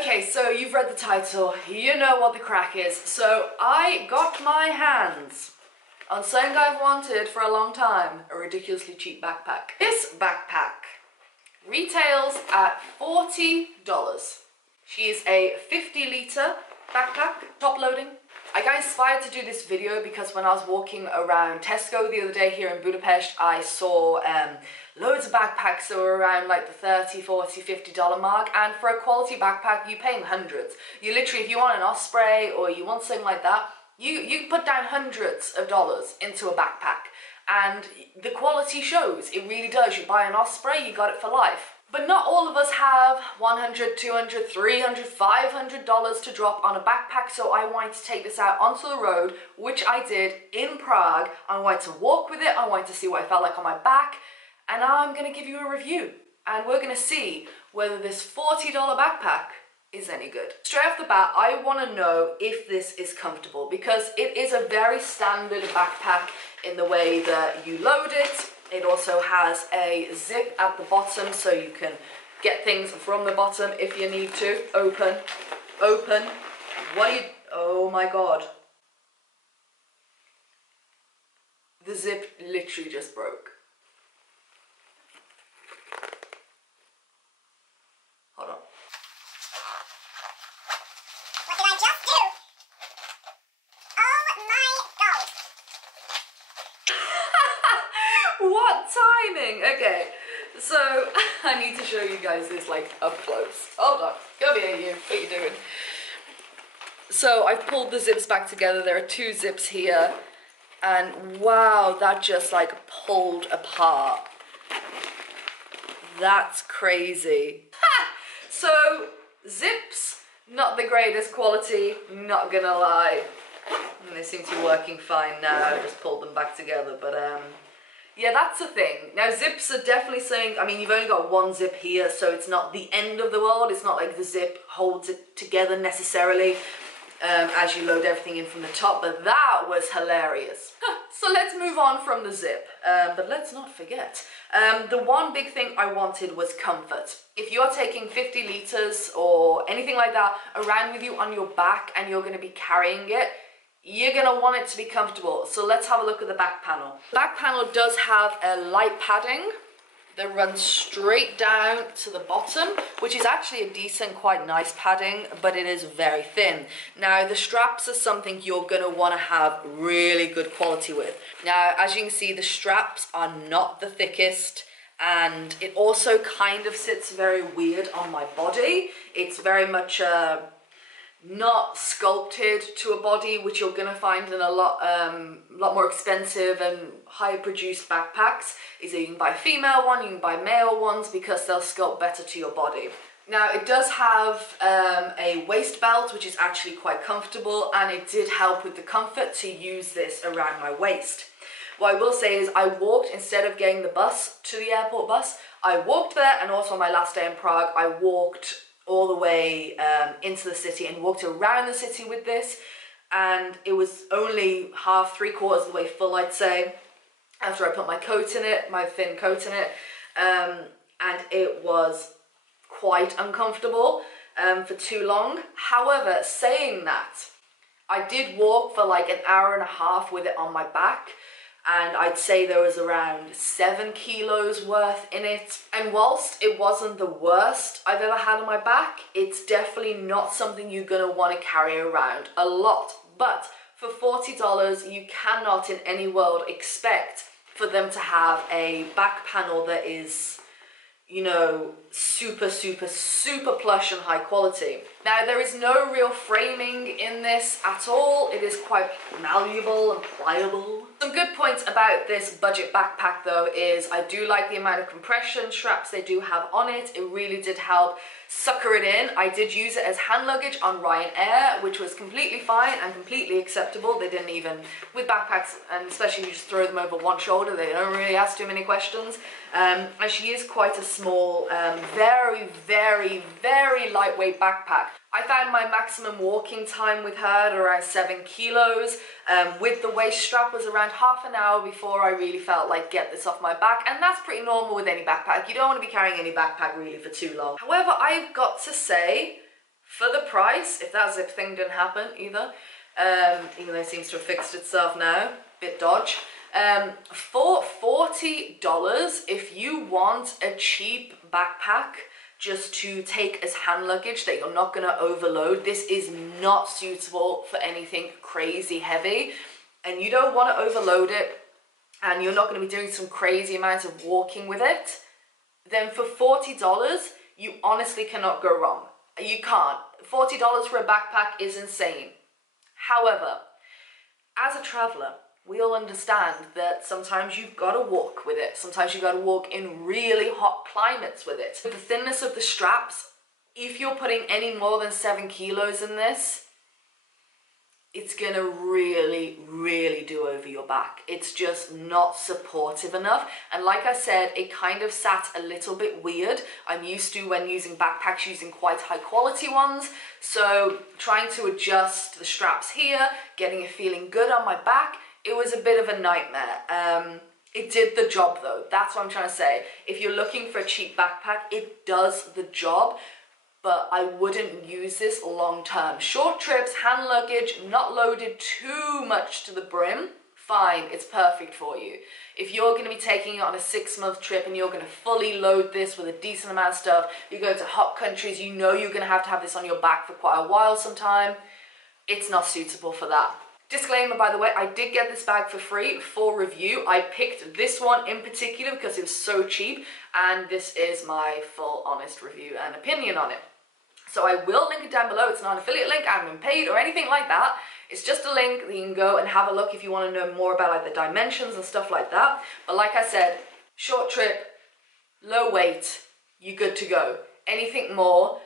Okay, so you've read the title, you know what the crack is. So I got my hands on something I've wanted for a long time, a ridiculously cheap backpack. This backpack retails at $40. She's a 50-litre backpack, top loading. I got inspired to do this video because when I was walking around Tesco the other day here in Budapest, I saw loads of backpacks that were around like the $30, $40, $50 mark, and for a quality backpack you pay hundreds. You literally, if you want an Osprey or you want something like that, you put down hundreds of dollars into a backpack, and the quality shows. It really does. You buy an Osprey, you got it for life. But not all of us have $100, $200, $300, $500 to drop on a backpack, so I wanted to take this out onto the road, which I did in Prague. I wanted to walk with it, I wanted to see what it felt like on my back, and now I'm going to give you a review. And we're going to see whether this $40 backpack is any good. Straight off the bat, I want to know if this is comfortable, because it is a very standard backpack in the way that you load it. It also has a zip at the bottom so you can get things from the bottom if you need to. Open, open. What are you, oh my God. The zip literally just broke. Hold on. What did I just do? Oh my God. What timing? Okay, so I need to show you guys this like up close. Hold on, come here you, what are you doing? So I've pulled the zips back together. There are two zips here, and wow, that just like pulled apart. That's crazy. So zips, not the greatest quality, not gonna lie. And they seem to be working fine now. I just pulled them back together, but yeah, that's the thing. Now, zips are definitely saying, I mean, you've only got one zip here, so it's not the end of the world. It's not like the zip holds it together necessarily as you load everything in from the top, but that was hilarious. So let's move on from the zip, but let's not forget. The one big thing I wanted was comfort. If you're taking 50 litres or anything like that around with you on your back and you're going to be carrying it, you're going to want it to be comfortable. So let's have a look at the back panel. The back panel does have a light padding that runs straight down to the bottom, which is actually a decent, quite nice padding, but it is very thin. Now, the straps are something you're going to want to have really good quality with. Now, as you can see, the straps are not the thickest, and it also kind of sits very weird on my body. It's very much not sculpted to a body, which you're going to find in a lot more expensive and high produced backpacks. Is that you can buy a female one, you can buy male ones, because they'll sculpt better to your body. Now, it does have a waist belt, which is actually quite comfortable, and it did help with the comfort to use this around my waist. What I will say is I walked, instead of getting the bus to the airport bus, I walked there, and also on my last day in Prague, I walked all the way into the city and walked around the city with this, and it was only half, 3/4 of the way full, I'd say, after I put my coat in it, my thin coat in it, and it was quite uncomfortable for too long. However, saying that, I did walk for like an hour and a half with it on my back, and I'd say there was around 7 kilos worth in it. And whilst it wasn't the worst I've ever had on my back, it's definitely not something you're gonna wanna carry around a lot. But for $40, you cannot in any world expect for them to have a back panel that is, you know, super, super, super plush and high quality. Now, there is no real framing in this at all. It is quite malleable and pliable. Some good points about this budget backpack though is I do like the amount of compression straps they do have on it. It really did help sucker it in. I did use it as hand luggage on Ryanair, which was completely fine and completely acceptable. They didn't even, with backpacks, and especially you just throw them over one shoulder, they don't really ask too many questions. And she is quite a small, very, very, very lightweight backpack. I found my maximum walking time with her at around 7 kilos. With the waist strap was around half an hour before I really felt like get this off my back, and that's pretty normal with any backpack. You don't want to be carrying any backpack really for too long. However, I've got to say, For the price, if that zip thing didn't happen either, even though it seems to have fixed itself now, bit dodge. For $40, if you want a cheap backpack just to take as hand luggage that you're not going to overload, this is not suitable for anything crazy heavy, and you don't want to overload it, and you're not going to be doing some crazy amounts of walking with it, then for $40, you honestly cannot go wrong. You can't. $40 for a backpack is insane. However, as a traveler, we all understand that sometimes you've got to walk with it. Sometimes you've got to walk in really hot climates with it. With the thinness of the straps, if you're putting any more than 7 kilos in this, it's gonna really, really do over your back. It's just not supportive enough. And like I said, it kind of sat a little bit weird. I'm used to, when using backpacks, using quite high quality ones. So trying to adjust the straps here, getting it feeling good on my back, it was a bit of a nightmare. It did the job though. That's what I'm trying to say. If you're looking for a cheap backpack, it does the job, but I wouldn't use this long term. Short trips, hand luggage, not loaded too much to the brim, fine, it's perfect for you. If you're gonna be taking it on a 6-month trip and you're gonna fully load this with a decent amount of stuff, you go to hot countries, you know you're gonna have to have this on your back for quite a while sometime, it's not suitable for that. Disclaimer, by the way, I did get this bag for free for review. I picked this one in particular because it was so cheap, and this is my full honest review and opinion on it. So I will link it down below. It's not an affiliate link, I haven't been paid or anything like that. It's just a link that you can go and have a look if you want to know more about like the dimensions and stuff like that. But like I said, short trip, low weight, you're good to go. Anything more,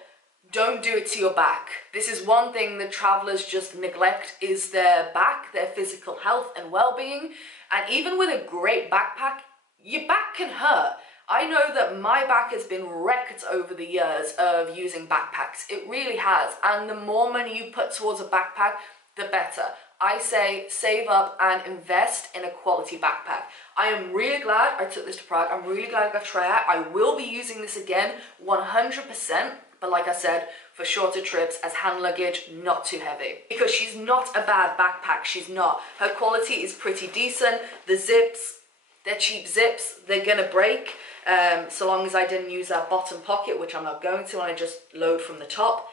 don't do it to your back. This is one thing that travelers just neglect, is their back, their physical health and well-being. And even with a great backpack, your back can hurt. I know that my back has been wrecked over the years of using backpacks. It really has. And the more money you put towards a backpack, the better. I say save up and invest in a quality backpack. I am really glad I took this to Prague. I'm really glad I got to try it. I will be using this again 100%. But like I said, for shorter trips as hand luggage, not too heavy. Because she's not a bad backpack, she's not. Her quality is pretty decent. The zips, they're cheap zips, they're gonna break. So long as I didn't use that bottom pocket, which I'm not going to, and I just load from the top.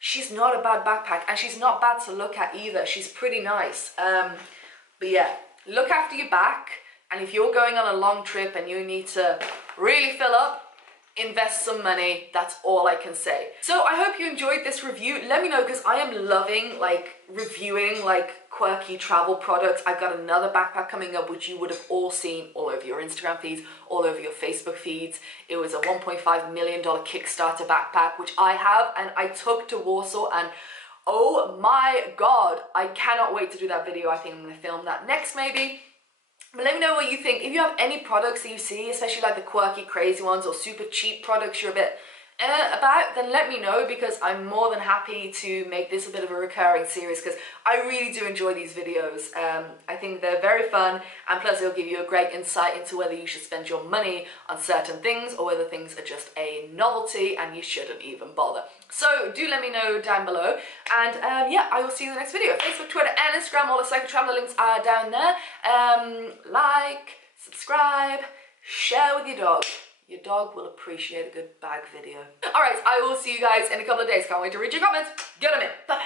She's not a bad backpack, and she's not bad to look at either. She's pretty nice. But yeah, look after your back, and if you're going on a long trip and you need to really fill up, invest some money. That's all I can say. So I hope you enjoyed this review. Let me know, because I am loving like reviewing like quirky travel products. I've got another backpack coming up which you would have all seen all over your Instagram feeds, all over your Facebook feeds. It was a $1.5 million Kickstarter backpack which I have, and I took to Warsaw, and oh my god, I cannot wait to do that video. I think I'm going to film that next maybe. But let me know what you think. If you have any products that you see, especially like the quirky, crazy ones or super cheap products you're a bit about, then let me know, because I'm more than happy to make this a bit of a recurring series, because I really do enjoy these videos. I think they're very fun, and plus it'll give you a great insight into whether you should spend your money on certain things or whether things are just a novelty and you shouldn't even bother. So do let me know down below, and yeah, I will see you in the next video. Facebook, Twitter and Instagram, all the PsychoTraveller links are down there. Like, subscribe, share with your dog. Your dog will appreciate a good bag video. Alright, I will see you guys in a couple of days. Can't wait to read your comments. Get them in. Bye.